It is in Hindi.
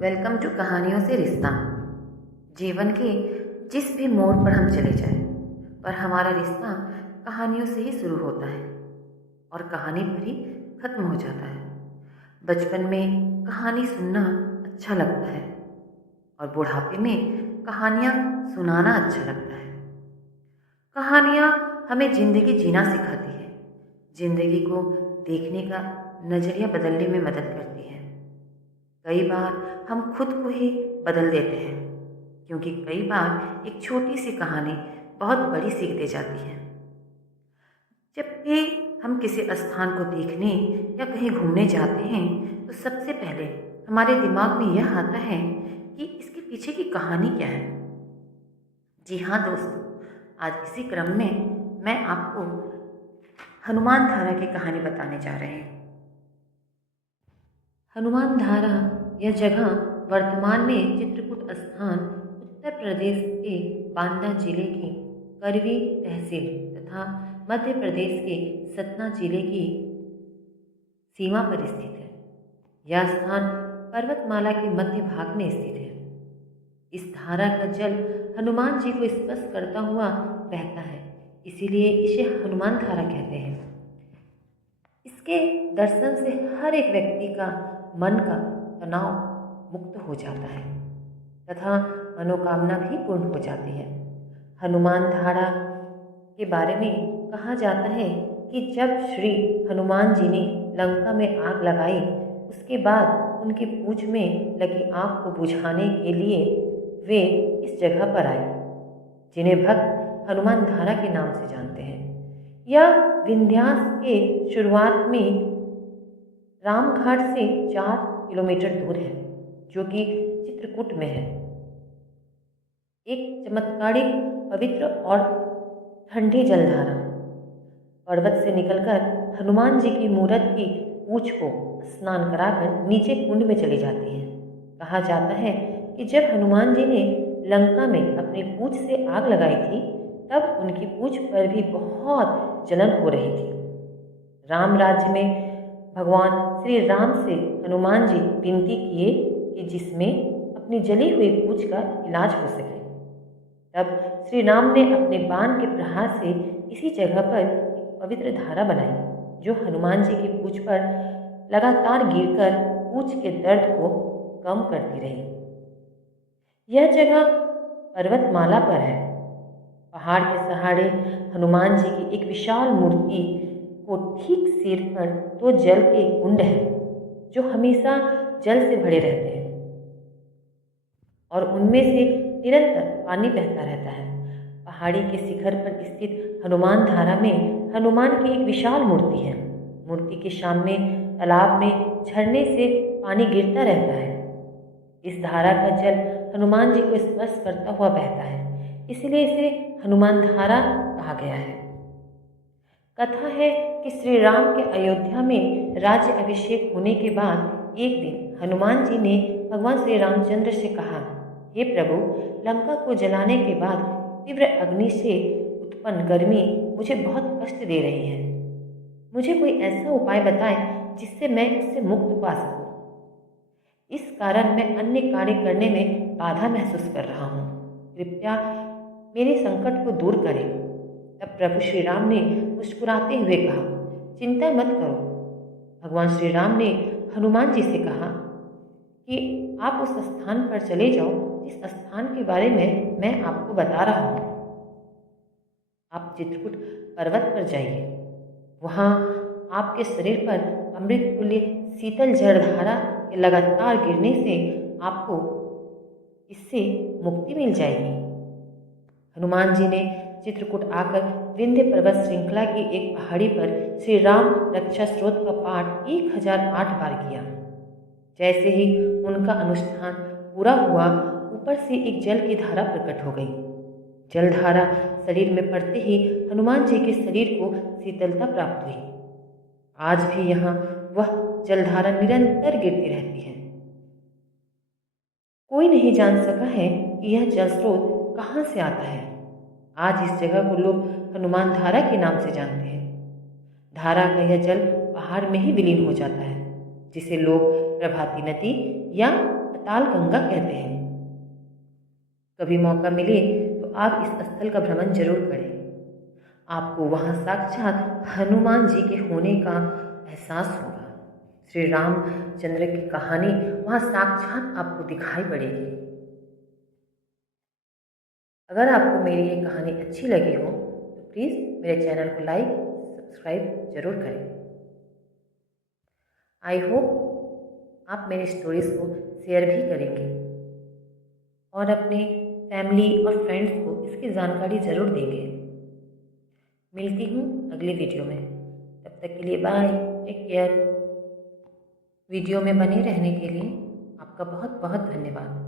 वेलकम टू कहानियों से रिश्ता। जीवन के जिस भी मोड़ पर हम चले जाएं, पर हमारा रिश्ता कहानियों से ही शुरू होता है और कहानी पर ही खत्म हो जाता है। बचपन में कहानी सुनना अच्छा लगता है और बुढ़ापे में कहानियाँ सुनाना अच्छा लगता है। कहानियाँ हमें ज़िंदगी जीना सिखाती है, ज़िंदगी को देखने का नज़रिया बदलने में मदद करती है। कई बार हम खुद को ही बदल देते हैं, क्योंकि कई बार एक छोटी सी कहानी बहुत बड़ी सीख दे जाती है। जब भी हम किसी स्थान को देखने या कहीं घूमने जाते हैं तो सबसे पहले हमारे दिमाग में यह आता है कि इसके पीछे की कहानी क्या है। जी हाँ दोस्तों, आज इसी क्रम में मैं आपको हनुमान धारा की कहानी बताने जा रहे हैं। हनुमान धारा यह जगह वर्तमान में चित्रकूट स्थान उत्तर प्रदेश के बांदा जिले की करवी तहसील तथा मध्य प्रदेश के सतना जिले की सीमा पर स्थित है। यह स्थान पर्वतमाला के मध्य भाग में स्थित है। इस धारा का जल हनुमान जी को स्पर्श करता हुआ बहता है, इसीलिए इसे हनुमान धारा कहते हैं। इसके दर्शन से हर एक व्यक्ति का मन का तनाव मुक्त हो जाता है तथा मनोकामना भी पूर्ण हो जाती है। हनुमान धारा के बारे में कहा जाता है कि जब श्री हनुमान जी ने लंका में आग लगाई, उसके बाद उनकी पूंछ में लगी आग को बुझाने के लिए वे इस जगह पर आए, जिन्हें भक्त हनुमान धारा के नाम से जानते हैं। यह विंध्यास के शुरुआत में रामघाट से 4 किलोमीटर दूर है, जो कि चित्रकूट में है। एक चमत्कारिक, पवित्र और ठंडी जलधारा पर्वत से निकलकर हनुमान जी की मूर्त की पूंछ को स्नान कराकर नीचे कुंड में चली जाती है। कहा जाता है कि जब हनुमान जी ने लंका में अपनी पूंछ से आग लगाई थी, तब उनकी पूंछ पर भी बहुत जलन हो रही थी। राम राज्य में भगवान श्री राम से हनुमान जी विनती किए कि जिसमें अपनी जली हुई पूंछ का इलाज हो सके। तब श्री राम ने अपने बाण के प्रहार से इसी जगह पर एक पवित्र धारा बनाई, जो हनुमान जी की पूंछ पर लगातार गिरकर पूंछ के दर्द को कम करती रही। यह जगह पर्वतमाला पर है। पहाड़ के सहारे हनुमान जी की एक विशाल मूर्ति को ठीक सिर पर 2 जल के कुंड हैं, जो हमेशा जल से भरे रहते हैं और उनमें से निरंतर पानी बहता रहता है। पहाड़ी के शिखर पर स्थित हनुमान धारा में हनुमान की एक विशाल मूर्ति है। मूर्ति के सामने तालाब में झरने से पानी गिरता रहता है। इस धारा का जल हनुमान जी को स्पर्श करता हुआ बहता है, इसलिए इसे हनुमान धारा कहा गया है। कथा है कि श्री राम के अयोध्या में राज्य अभिषेक होने के बाद एक दिन हनुमान जी ने भगवान श्री रामचंद्र से कहा, हे प्रभु, लंका को जलाने के बाद तीव्र अग्नि से उत्पन्न गर्मी मुझे बहुत कष्ट दे रही है। मुझे कोई ऐसा उपाय बताएं जिससे मैं इससे मुक्त पा सकूं। इस कारण मैं अन्य कार्य करने में बाधा महसूस कर रहा हूँ। कृपया मेरे संकट को दूर करें। तब प्रभु श्री राम ने मुस्कुराते हुए कहा, चिंता मत करो। भगवान श्री राम ने हनुमान जी से कहा कि आप उस स्थान पर चले जाओ जिस स्थान के बारे में मैं आपको बता रहा हूँ। आप चित्रकूट पर्वत पर जाइए। वहाँ आपके शरीर पर अमृत तुल्य शीतल जलधारा के लगातार गिरने से आपको इससे मुक्ति मिल जाएगी। हनुमान जी ने चित्रकूट आकर विंध्य पर्वत श्रृंखला की एक पहाड़ी पर श्री राम रक्षा स्तोत्र का पाठ 1008 बार किया। जैसे ही उनका अनुष्ठान पूरा हुआ, ऊपर से एक जल की धारा प्रकट हो गई। जलधारा शरीर में पड़ते ही हनुमान जी के शरीर को शीतलता प्राप्त हुई। आज भी यहाँ वह जलधारा निरंतर गिरती रहती है। कोई नहीं जान सका है कि यह जल स्रोत कहाँ से आता है। आज इस जगह को लोग हनुमान धारा के नाम से जानते हैं। धारा का यह जल पहाड़ में ही विलीन हो जाता है, जिसे लोग प्रभाती नदी या ताल गंगा कहते हैं। कभी मौका मिले तो आप इस स्थल का भ्रमण जरूर करें। आपको वहाँ साक्षात हनुमान जी के होने का एहसास होगा। श्री रामचंद्र की कहानी वहाँ साक्षात आपको दिखाई पड़ेगी। अगर आपको मेरी ये कहानी अच्छी लगी हो तो प्लीज़ मेरे चैनल को लाइक सब्सक्राइब जरूर करें। आई होप आप मेरे स्टोरीज़ को शेयर भी करेंगे और अपने फैमिली और फ्रेंड्स को इसकी जानकारी ज़रूर देंगे। मिलती हूँ अगली वीडियो में, तब तक के लिए बाय, टेक केयर। वीडियो में बने रहने के लिए आपका बहुत बहुत धन्यवाद।